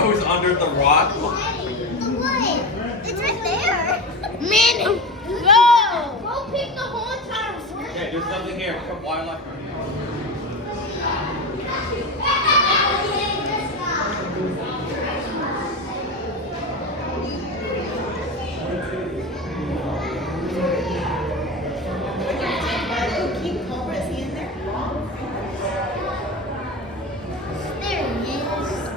grows under the rock. What? It's right there. Man, go! Go pick the whole entire forest. Okay, there's something here. Put wildlife. King Cobra, is he in there? There he is.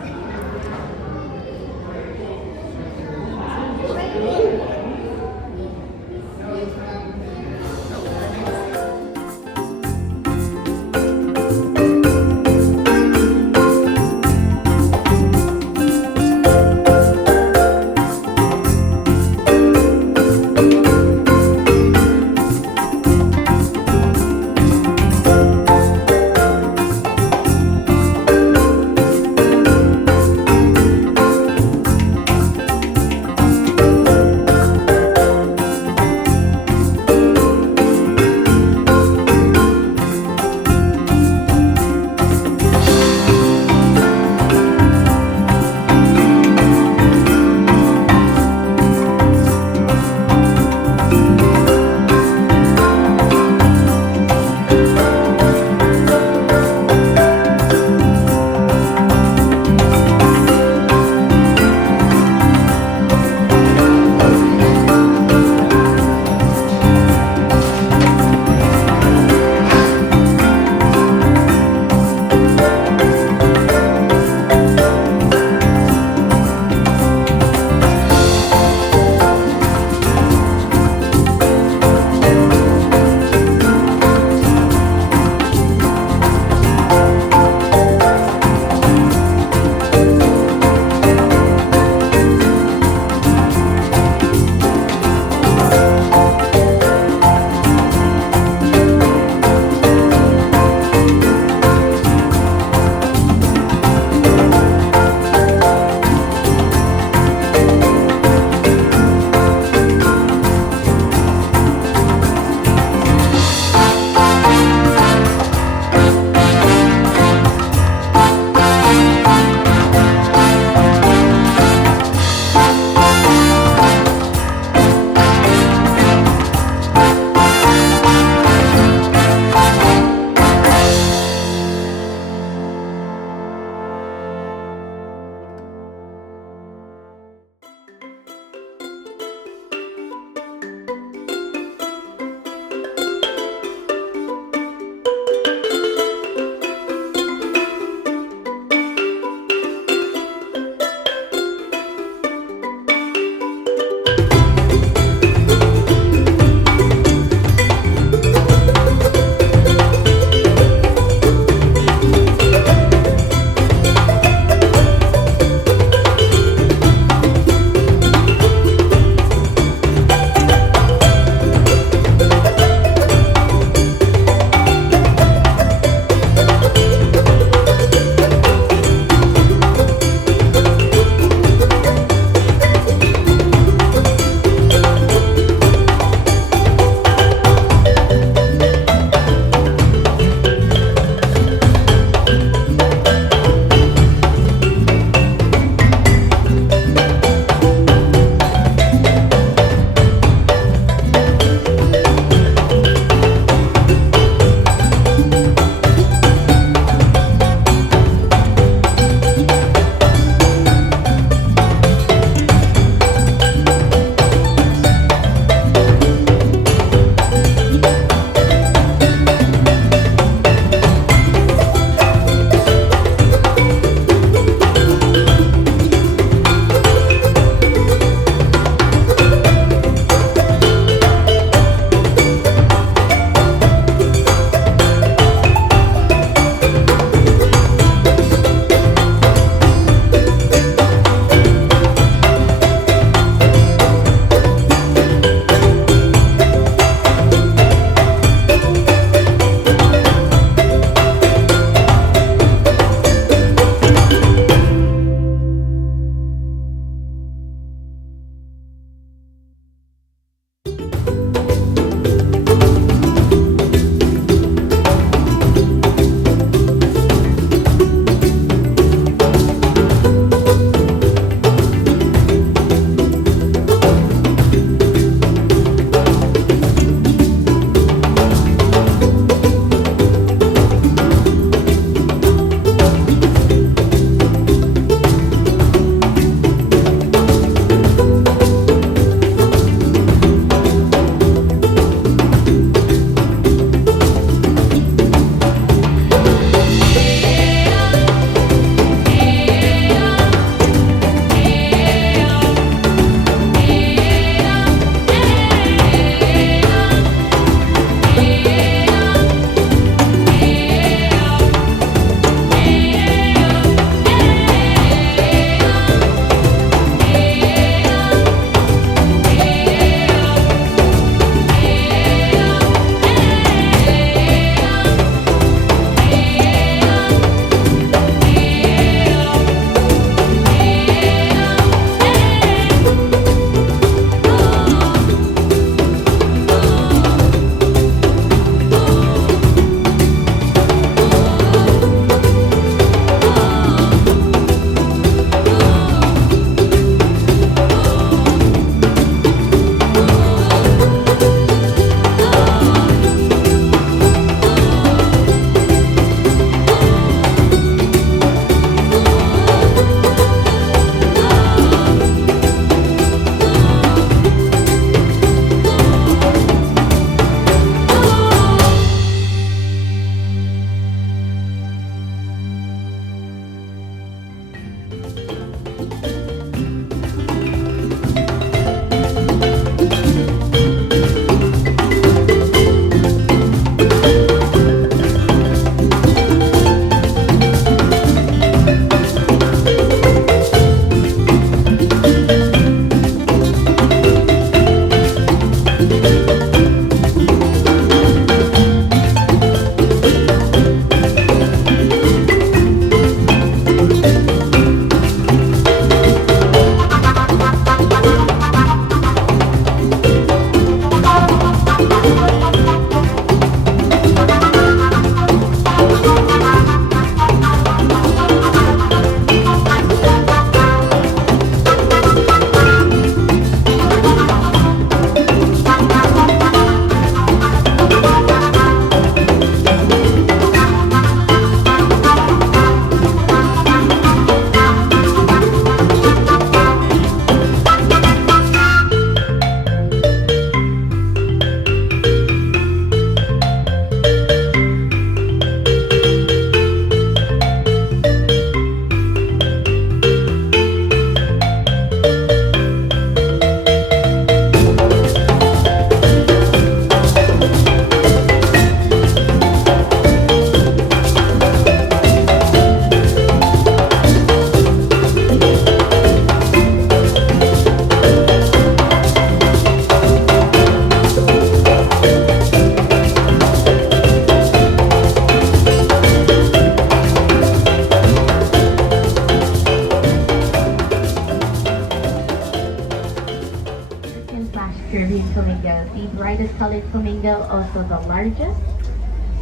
spotted flamingo, also the largest.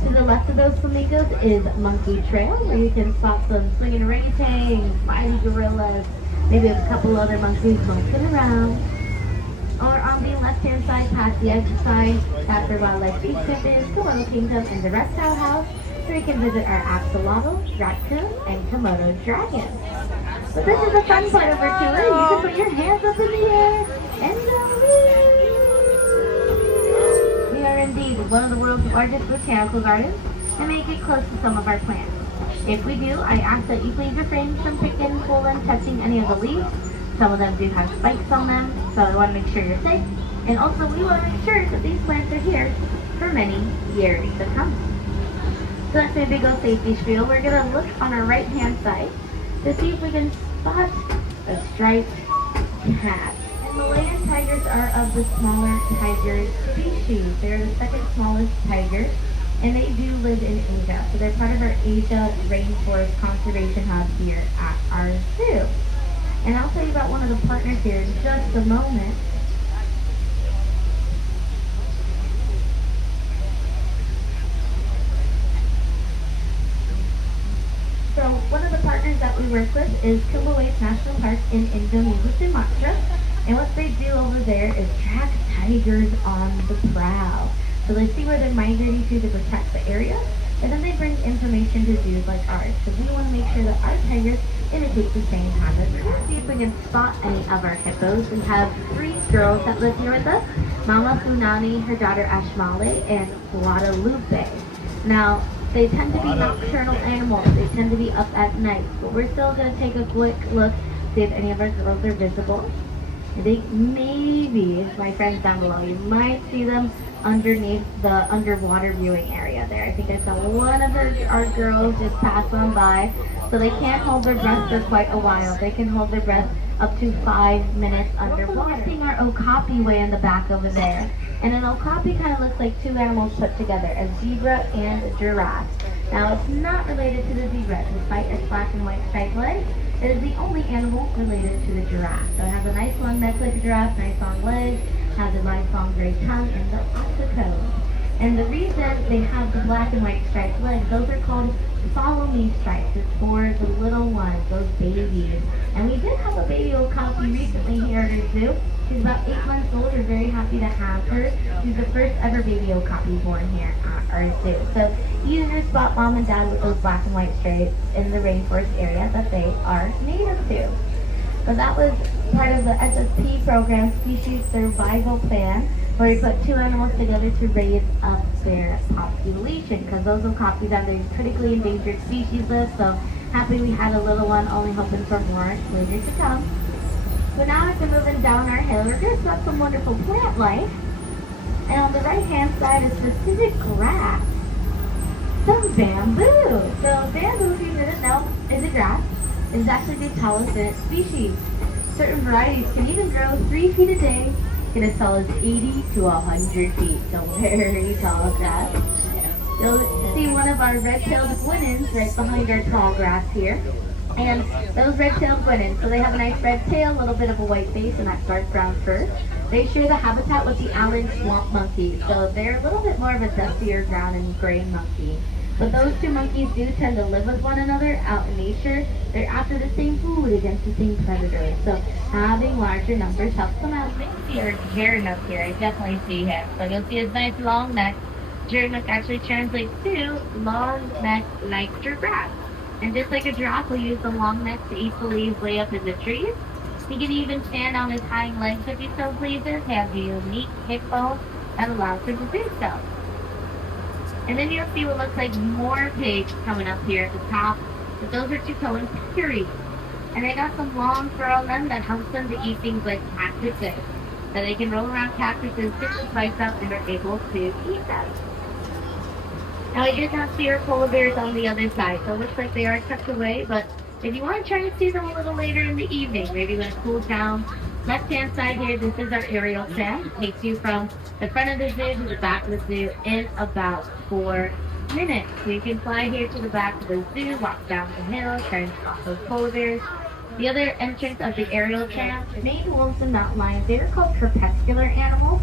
To the left of those flamingos is Monkey Trail, where you can spot some swinging orangutans, mighty gorillas, maybe a couple other monkeys monkeying around. Or on the left-hand side, past the exit sign, Capture Wildlife Beach Tip is Komodo Kingdom and the Reptile House, where you can visit our axolotl, raccoon, and Komodo dragon. But this is the fun part of our tour. You can put your hands up in the air and go. We are indeed one of the world's largest botanical gardens and may get close to some of our plants. If we do, I ask that you please refrain from picking, pulling, touching any of the leaves. Some of them do have spikes on them, so I want to make sure you're safe. And also, we want to make sure that these plants are here for many years to come. So that's my big old safety spiel. We're going to look on our right-hand side to see if we can spot a striped cat. And Malayan tigers are of the smaller tiger species. They're the second smallest tiger, and they do live in Asia. So they're part of our Asia Rainforest Conservation Hub here at our zoo. And I'll tell you about one of the partners here in just a moment. So one of the partners that we work with is Kilauea National Park in Indonesia, Sumatra. And what they do over there is track tigers on the prowl. So they see where they're migrating to protect the area, and then they bring information to zoos like ours. So we want to make sure that our tigers imitate the same habits. Let's see if we can spot any of our hippos. We have 3 girls that live here with us. Mama Funani, her daughter Ashmale, and Guadalupe. Now, they tend to be nocturnal animals. They tend to be up at night. But we're still going to take a quick look, see if any of our girls are visible. I think maybe, my friends down below, you might see them underneath the underwater viewing area there. I think I saw one of our girls just pass on by. So they can't hold their breath for quite a while. They can hold their breath up to 5 minutes underwater. We're seeing our okapi way in the back over there. And an okapi kind of looks like 2 animals put together, a zebra and a giraffe. Now it's not related to the zebra, despite its black and white striped legs. It is the only animal related to the giraffe. So it has a nice long neck like a giraffe, nice long legs, has a nice long gray tongue, and the oxycode. And the reason they have the black and white striped legs, those are called follow me stripes. It's for the little ones, those babies. And we did have a baby okapi recently here at our zoo. She's about 8 months old. We're very happy to have her. She's the first ever baby okapi born here at our zoo. So easy to spot mom and dad with those black and white stripes in the rainforest area that they are native to. But that was part of the SSP program, Species Survival Plan, where we put 2 animals together to raise up their population, because those okapis are the critically endangered species list. So happy we had a little one, only hoping for more later to come. But now as we're moving down our hill, we're going to spot some wonderful plant life. And on the right-hand side is specific grass, some bamboo. So bamboo, if you didn't know, is a grass. It's actually the tallest in its species. Certain varieties can even grow 3 feet a day, get as tall as 80 to 100 feet. So very tall grass. You'll see one of our red-tailed guenons right behind our tall grass here. And those red-tailed guenons, so they have a nice red tail, a little bit of a white face, and that dark brown fur. They share the habitat with the Allen swamp monkey, so they're a little bit more of a dustier brown and gray monkey. But those 2 monkeys do tend to live with one another out in nature. They're after the same food against the same predators, so having larger numbers helps them out. You can see our gerenuk here. I definitely see him. So you'll see his nice long neck. Gerenuk actually translates to long neck like giraffe. And just like a giraffe will use the long neck to eat the leaves way up in the trees, he can even stand on his hind legs if he so pleases, has a unique hip bone that allows him to do so. And then you'll see what looks like more pigs coming up here at the top. But those are Tucoan peris. And they got some long fur on them that helps them to eat things like cactuses. So they can roll around cactuses, pick the spikes up, and are able to eat them. Now I did not see our polar bears on the other side, so it looks like they are tucked away, but if you want to try to see them a little later in the evening, maybe when it cools down, left-hand side here, this is our aerial tram. It takes you from the front of the zoo to the back of the zoo in about 4 minutes. So you can fly here to the back of the zoo, walk down the hill, try and spot those polar bears. The other entrance of the aerial tram, main wolves and mountain lions, they are called crepuscular animals.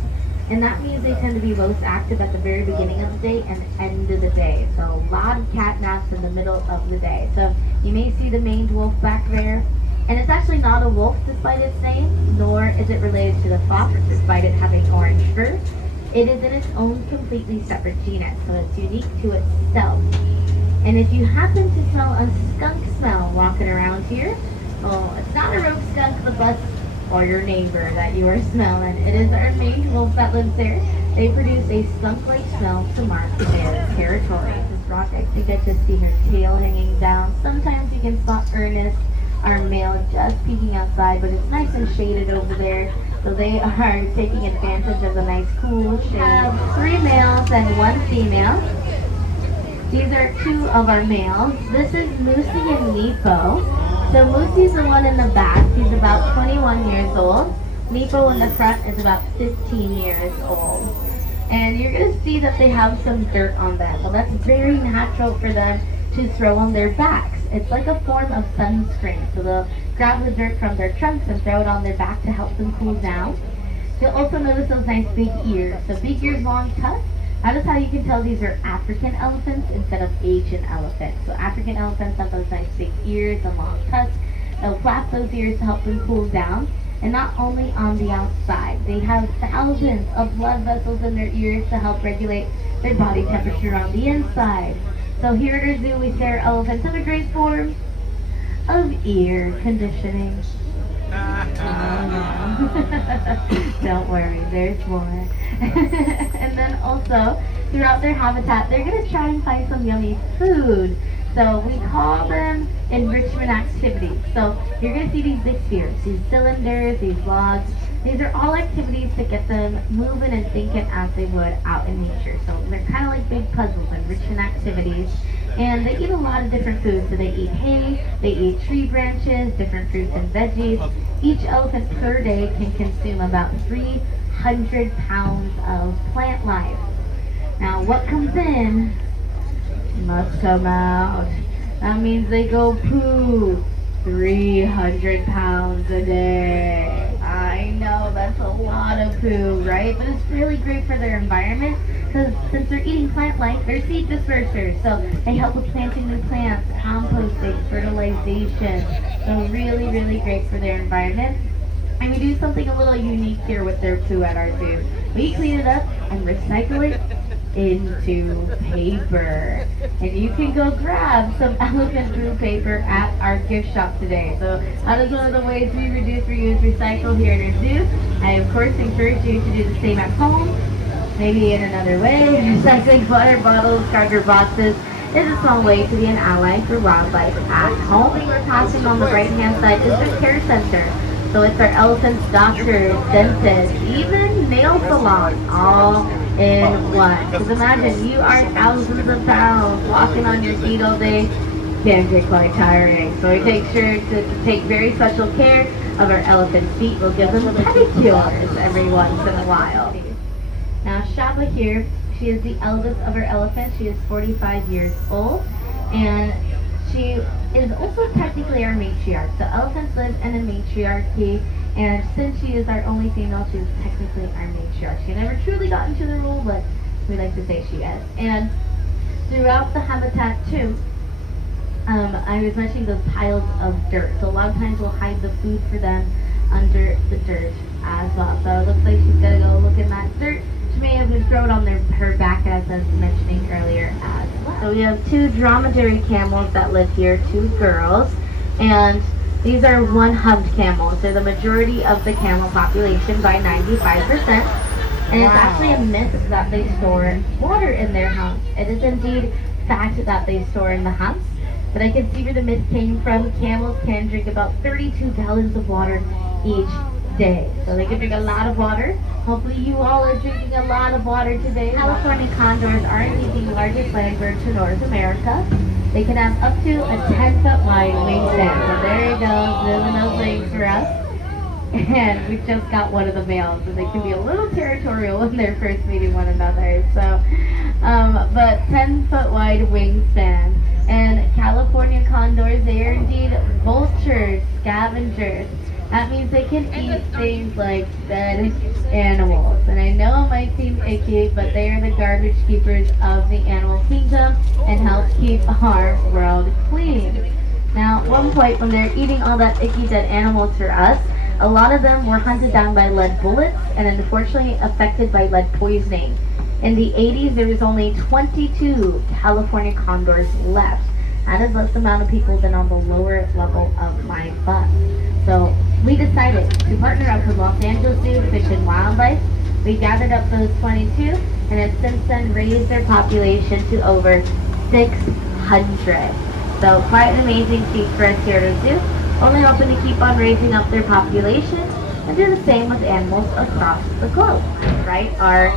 And that means they tend to be most active at the very beginning of the day and end of the day. So a lot of cat naps in the middle of the day. So you may see the maned wolf back there. And it's actually not a wolf despite its name, nor is it related to the fox despite it having orange fur. It is in its own completely separate genus, so it's unique to itself. And if you happen to smell a skunk smell walking around here, well, it's not a rogue skunk, the bus or your neighbor that you are smelling. It is our maned wolf that lives there. They produce a skunk-like smell to mark their territory. This rock, I think I just see her tail hanging down. Sometimes you can spot Ernest, our male, just peeking outside, but it's nice and shaded over there. So they are taking advantage of the nice cool shade. We have 3 males and 1 female. These are 2 of our males. This is Moosey and Nepo. So Moosey's the one in the back. He's about 21 years old. Nepo in the front is about 15 years old. And you're going to see that they have some dirt on them. Well, that's very natural for them to throw on their backs. It's like a form of sunscreen. So they'll grab the dirt from their trunks and throw it on their back to help them cool down. You'll also notice those nice big ears. So big ears, long tusks. That is how you can tell these are African elephants instead of Asian elephants. So African elephants have those nice big ears and long tusks. They'll flap those ears to help them cool down. And not only on the outside, they have thousands of blood vessels in their ears to help regulate their body temperature on the inside. So here at our zoo, we say our elephants have a great form of ear conditioning. Don't worry, there's more. And then also, throughout their habitat, they're going to try and find some yummy food. So we call them enrichment activities. So you're going to see these big spheres, these cylinders, these logs. These are all activities to get them moving and thinking as they would out in nature. So they're kind of like big puzzles, enrichment activities. And they eat a lot of different foods. So they eat hay, they eat tree branches, different fruits and veggies. Each elephant per day can consume about 300 pounds of plant life. Now what comes in must come out. That means they go poo 300 pounds a day. I know that's a lot of poo, right? But it's really great for their environment because since they're eating plant life, they're seed dispersers. So they help with planting new plants, composting, fertilization. So really, really great for their environment. And we do something a little unique here with their poo at our zoo. We clean it up and recycle it into paper. And you can go grab some elephant poo paper at our gift shop today. So that is one of the ways we reduce, reuse, recycle here at our zoo. I of course encourage you to do the same at home, maybe in another way. Recycling water bottles, cardboard boxes is a small way to be an ally for wildlife at home. What we're passing on the right hand side is the care center. So it's our elephants, doctors, dentists, even nail salons, all in one. Because imagine you are thousands of pounds walking on your feet all day, can get quite tiring. So we take sure to take very special care of our elephant's feet. We'll give them pedicures every once in a while. Now Shaba here, she is the eldest of our elephants. She is 45 years old, and she is also technically our matriarch. So elephants live in a matriarchy, and since she is our only female, she is technically our matriarch. She never truly got into the role, but we like to say she is. And throughout the habitat too, I was mentioning those piles of dirt. So a lot of times we'll hide the food for them under the dirt as well. So it looks like she's gonna go look in that dirt. She may have been thrown on her back, as I was mentioning earlier as well. So we have 2 dromedary camels that live here, 2 girls, and these are one-humped camels. They're the majority of the camel population by 95%. And it's actually a myth that they store water in their humps. It is indeed fact that they store in the humps. But I can see where the myth came from. Camels can drink about 32 gallons of water each day. So they can drink a lot of water. Hopefully you all are drinking a lot of water today. California condors are indeed the largest land bird to North America. They can have up to a 10-foot wide wingspan. So there you go, living those wings for us. And we just got one of the males, and they can be a little territorial when they're first meeting one another. So, but 10-foot wide wingspan. And California condors, they are indeed vultures, scavengers. That means they can eat things like dead animals. And I know it might seem icky, but they are the garbage keepers of the animal kingdom and help keep our world clean. Now, at one point when they're eating all that icky dead animals for us, a lot of them were hunted down by lead bullets and unfortunately affected by lead poisoning. In the 80s, there was only 22 California condors left. That is less amount of people than on the lower level of my bus. So we decided to partner up with Los Angeles Zoo Fish and Wildlife. We gathered up those 22 and have since then raised their population to over 600. So quite an amazing feat for us here at the zoo. Only hoping to keep on raising up their population and do the same with animals across the globe, right? Our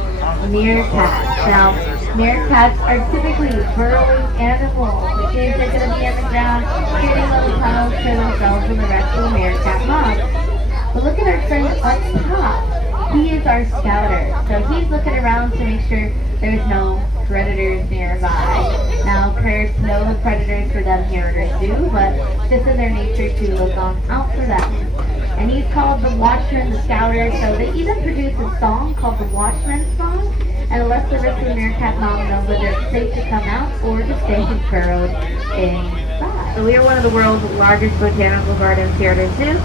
meerkats. Now, meerkats are typically burrowing animals, which means they're going to be on the ground creating little tunnels for themselves and the rest of the meerkat mob. But look at our friend up top. He is our scouter. So he's looking around to make sure there's no predators nearby. Now, there's no predators for them here at our zoo, but just in their nature to look on out for them. And he's called the Watchman, the Scouter, so they even produce a song called the Watchman Song, and it lets the rest of the meerkat mob know whether it's safe to come out or to stay burrowed inside. So we are one of the world's largest botanical gardens here at our zoo,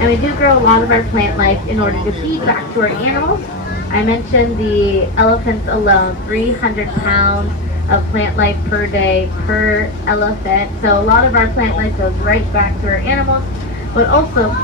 and we do grow a lot of our plant life in order to feed back to our animals. I mentioned the elephants alone, 300 pounds of plant life per day per elephant. So a lot of our plant life goes right back to our animals, but also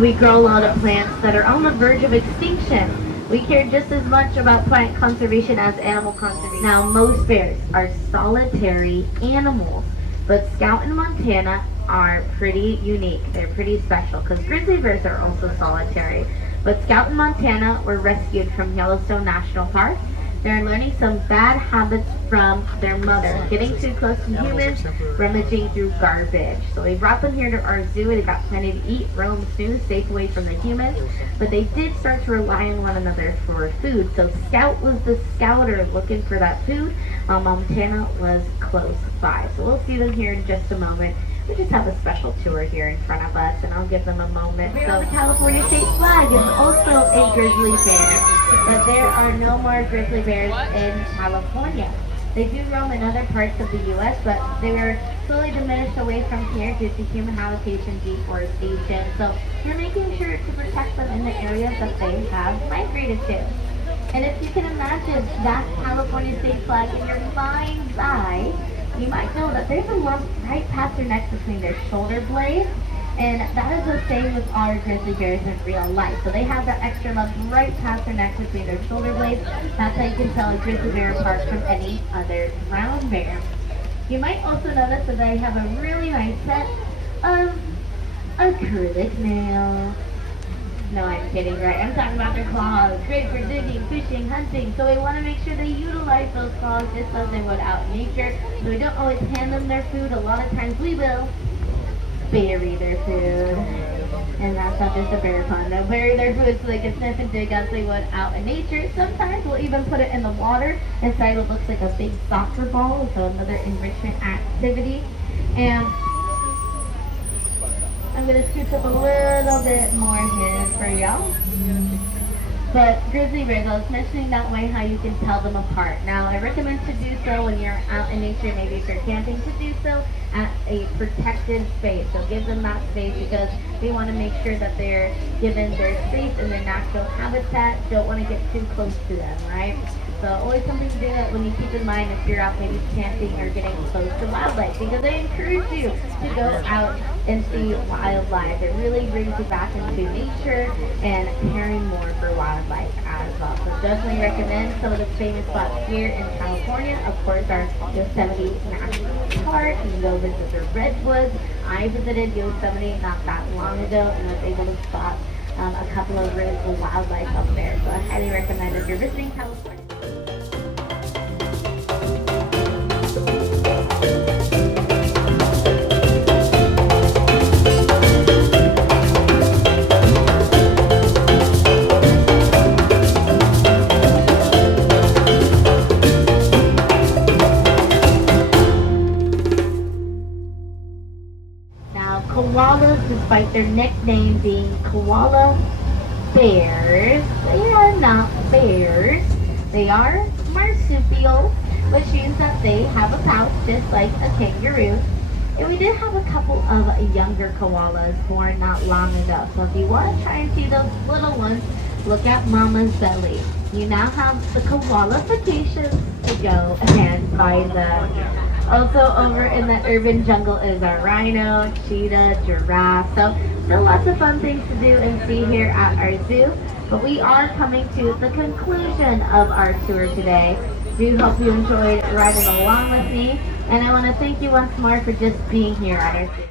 we grow a lot of plants that are on the verge of extinction. We care just as much about plant conservation as animal conservation. Now, most bears are solitary animals, but Scout in Montana are pretty unique. They're pretty special because grizzly bears are also solitary. But Scout in Montana were rescued from Yellowstone National Park. They're learning some bad habits from their mother, getting too close to humans, rummaging through garbage. So we brought them here to our zoo. They got plenty to eat, roam, snooze, safe away from the humans. But they did start to rely on one another for food. So Scout was the scouter looking for that food, while Montana was close by. So we'll see them here in just a moment. We just have a special tour here in front of us, and I'll give them a moment. So the California state flag is also a grizzly bear, but there are no more grizzly bears in California. They do roam in other parts of the U.S., but they were slowly diminished away from here due to human habitation deforestation. So we're making sure to protect them in the areas that they have migrated to. And if you can imagine that California state flag in your mind's eye, you might know that there's a lump right past their neck between their shoulder blades, and that is the same with our grizzly bears in real life. So they have that extra lump right past their neck between their shoulder blades. That's how you can tell a grizzly bear apart from any other brown bear. You might also notice that they have a really nice set of acrylic nails. No, I'm kidding, right? I'm talking about their claws. Great for digging, fishing, hunting. So we want to make sure they utilize those claws just as they would out in nature. So we don't always hand them their food. A lot of times we will bury their food. And that's not just a bear pun. They'll bury their food so they can sniff and dig as they would out in nature. Sometimes we'll even put it in the water inside what looks like a big soccer ball. So another enrichment activity. And I'm going to scoot up a little bit more here for y'all. But grizzly bears, I was mentioning that way how you can tell them apart. Now, I recommend to do so when you're out in nature, maybe if you're camping, to do so at a protected space. So give them that space because we want to make sure that they're given their space and their natural habitat. Don't want to get too close to them, right? So always something to do that when you keep in mind if you're out maybe camping or getting close to wildlife, because they encourage you to go out and see wildlife. It really brings you back into nature and caring more for wildlife as well. So definitely recommend some of the famous spots here in California. Of course, our Yosemite National Park. You can go visit the redwoods. I visited Yosemite not that long ago and was able to spot a couple of really cool wildlife up there. So I highly recommend if you're visiting California. koalas, despite their nickname being koala bears, they are not bears. They are marsupial, which means that they have a pouch just like a kangaroo. And we did have a couple of younger koalas born not long ago. So if you want to try and see those little ones, look at mama's belly. You now have the qualifications to go and find them. Also over in the urban jungle is our rhino, cheetah, giraffe. So still lots of fun things to do and see here at our zoo. But we are coming to the conclusion of our tour today. Do hope you enjoyed riding along with me. And I want to thank you once more for just being here at our zoo.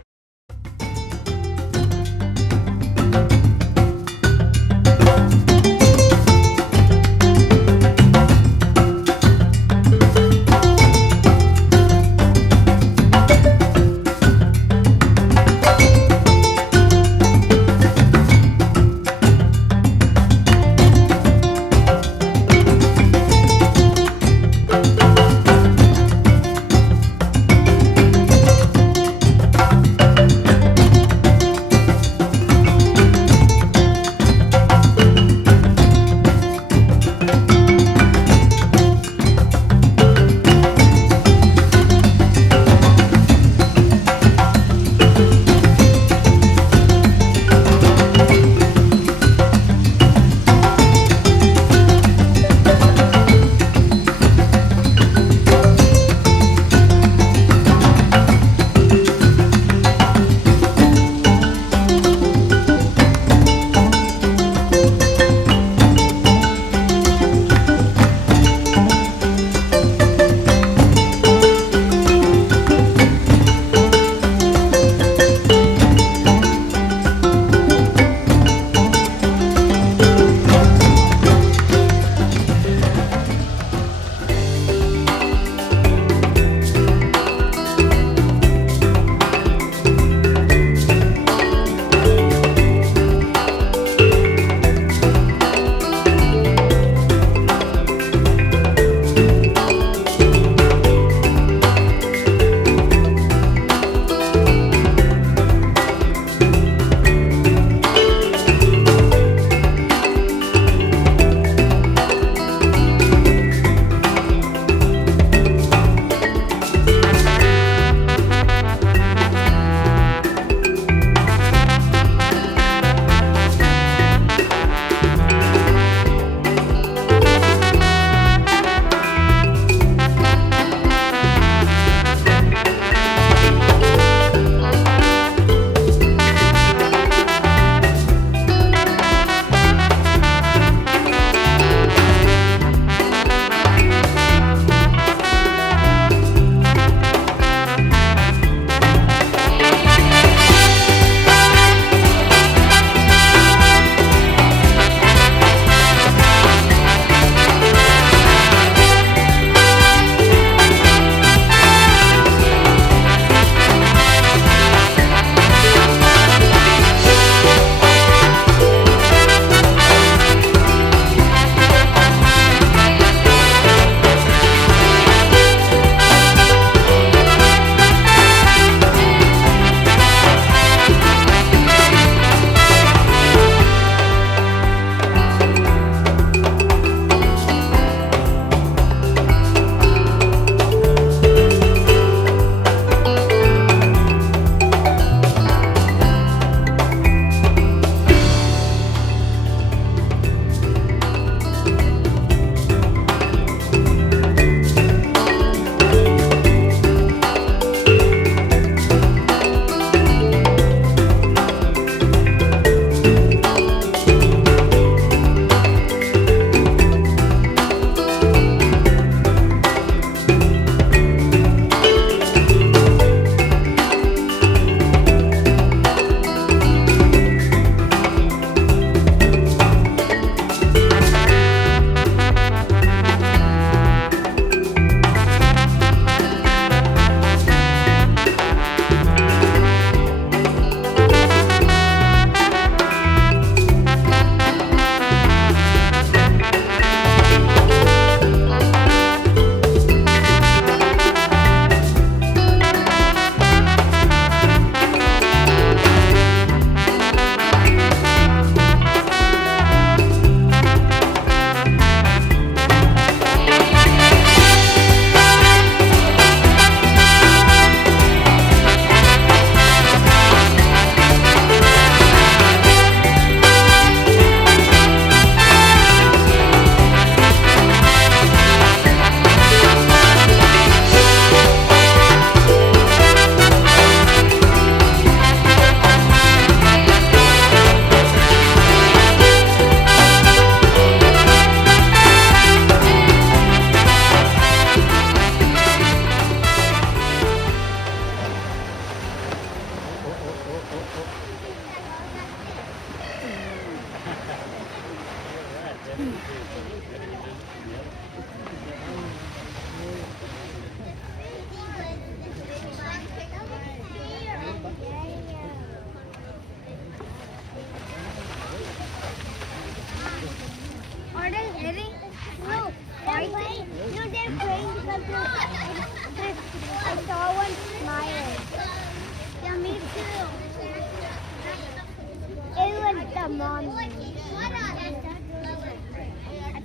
mom. That's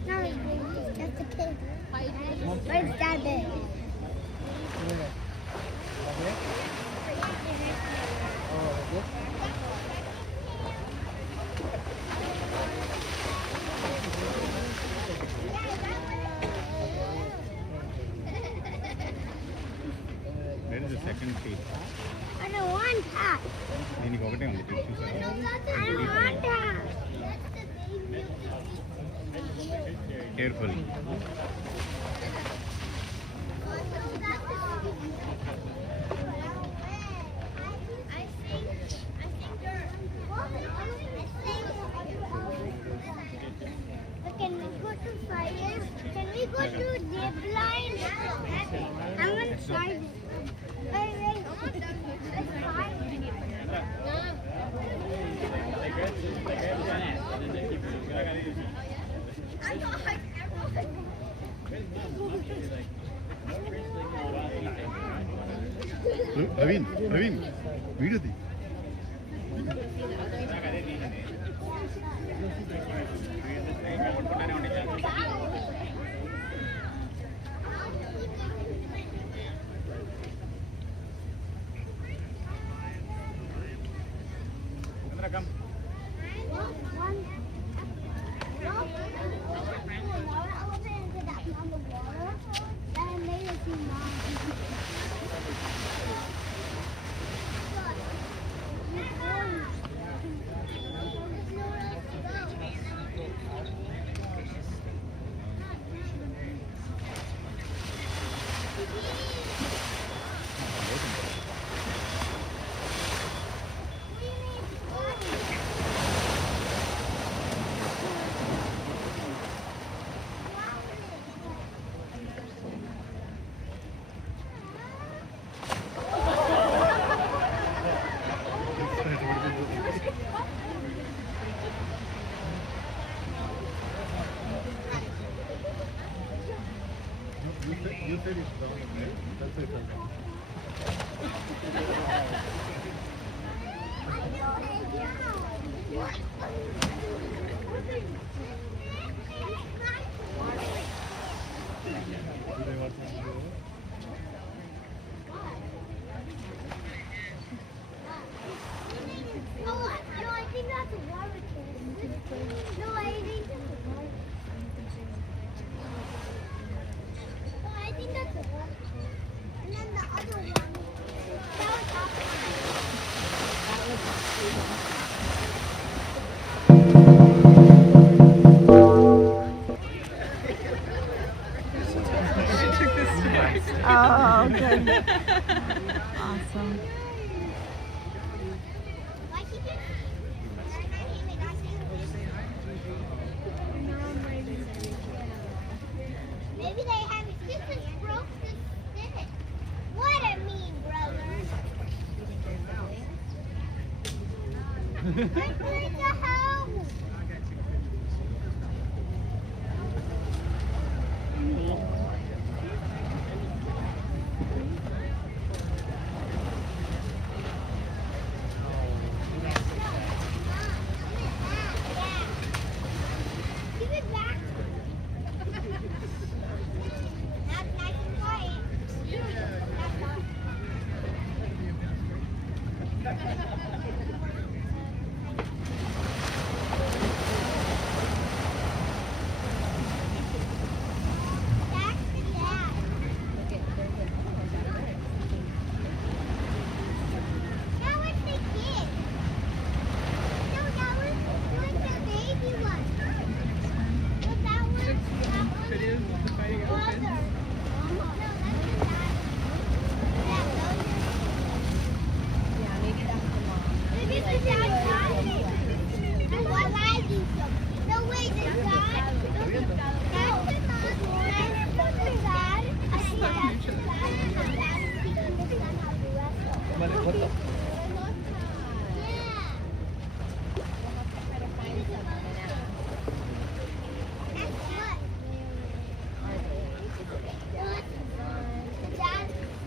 not a baby. That's a kid. Where's that big? Where is the second cage? I don't want that. దీనికి ఒకటే ఉంది I don't want that. Careful Can we go to fire? Can we go to zip line? I'm gonna try this. Wait. It's fine. Praveen video తీ You said it's down there. That's it. No, I think that's a water kid. No, I think that's a water kid. No, I think that's a water kid. And then the other one, that was Oh, good. Awesome. Maybe they have sisters broke the stick. What a mean brother. Let's play the house. Give it back. That's nice and quiet. That's all. That's the dad. That was the kid. No, that was the baby one. But that was brother. No, that's the dad. Yeah, maybe that's the mom. Maybe the dad got it. And why I do so? No, wait, the dad. That's the mom. That's the dad. I see that's the dad. And the dad is teaching the son how to wrestle. Yeah. Maybe the mother. That's what?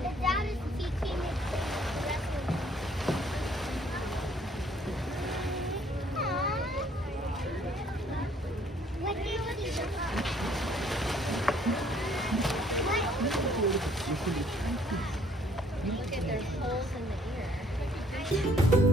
The dad is teaching it wrestling. Bye.